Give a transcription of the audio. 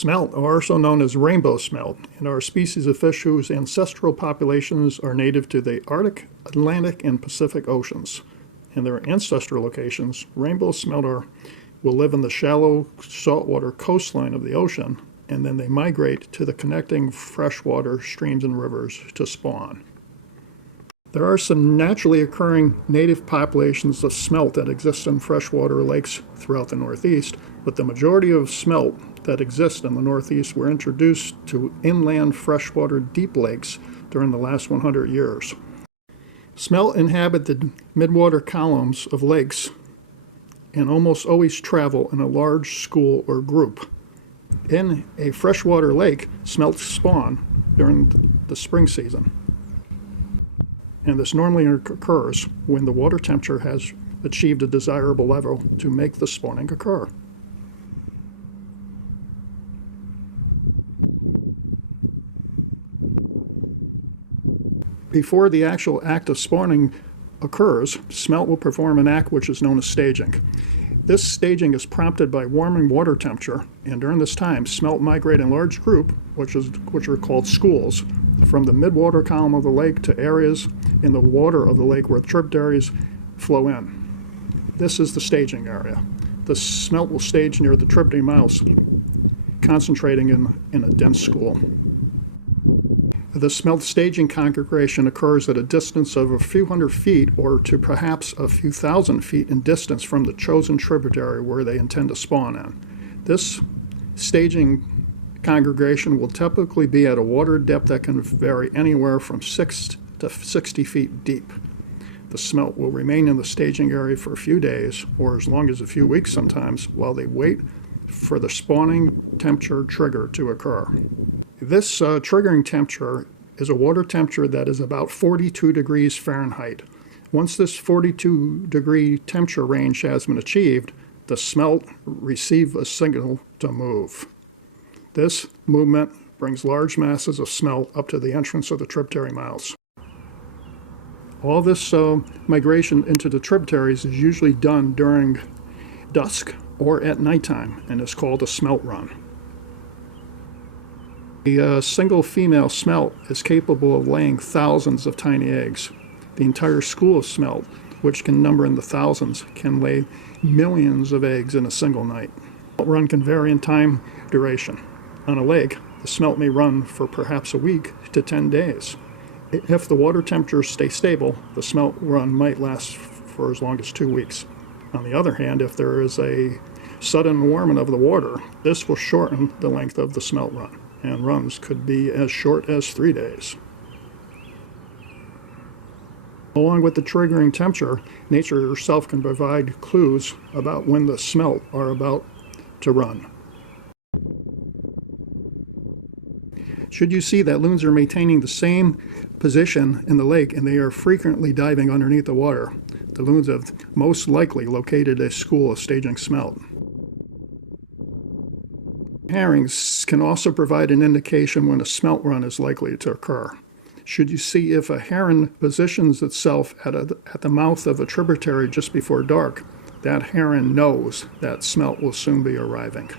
Smelt are also known as rainbow smelt and are a species of fish whose ancestral populations are native to the Arctic, Atlantic, and Pacific Oceans. In their ancestral locations, rainbow smelt will live in the shallow saltwater coastline of the ocean, and then they migrate to the connecting freshwater streams and rivers to spawn. There are some naturally occurring native populations of smelt that exist in freshwater lakes throughout the Northeast, but the majority of smelt that exist in the Northeast were introduced to inland freshwater deep lakes during the last 100 years. Smelt inhabit the midwater columns of lakes and almost always travel in a large school or group. In a freshwater lake, smelt spawn during the spring season. And this normally occurs when the water temperature has achieved a desirable level to make the spawning occur. Before the actual act of spawning occurs, smelt will perform an act which is known as staging. This staging is prompted by warming water temperature, and during this time, smelt migrate in large groups, which are called schools, from the midwater column of the lake to areas in the water of the lake where tributaries flow in. This is the staging area. The smelt will stage near the tributary mouths, concentrating in a dense school. The smelt staging congregation occurs at a distance of a few hundred feet or to perhaps a few thousand feet in distance from the chosen tributary where they intend to spawn in. This staging congregation will typically be at a water depth that can vary anywhere from 6 to 60 feet deep. The smelt will remain in the staging area for a few days or as long as a few weeks sometimes while they wait for the spawning temperature trigger to occur. This triggering temperature is a water temperature that is about 42 degrees Fahrenheit. Once this 42-degree temperature range has been achieved, the smelt receive a signal to move. This movement brings large masses of smelt up to the entrance of the tributary mouths. All this migration into the tributaries is usually done during dusk or at nighttime and is called a smelt run. A single female smelt is capable of laying thousands of tiny eggs. The entire school of smelt, which can number in the thousands, can lay millions of eggs in a single night. The smelt run can vary in time duration. On a lake, the smelt may run for perhaps a week to 10 days. If the water temperatures stay stable, the smelt run might last for as long as 2 weeks. On the other hand, if there is a sudden warming of the water, this will shorten the length of the smelt run, and runs could be as short as 3 days. Along with the triggering temperature, nature herself can provide clues about when the smelt are about to run. Should you see that loons are maintaining the same position in the lake and they are frequently diving underneath the water, the loons have most likely located a school of staging smelt. Herrings can also provide an indication when a smelt run is likely to occur. Should you see if a heron positions itself at the mouth of a tributary just before dark, that heron knows that smelt will soon be arriving.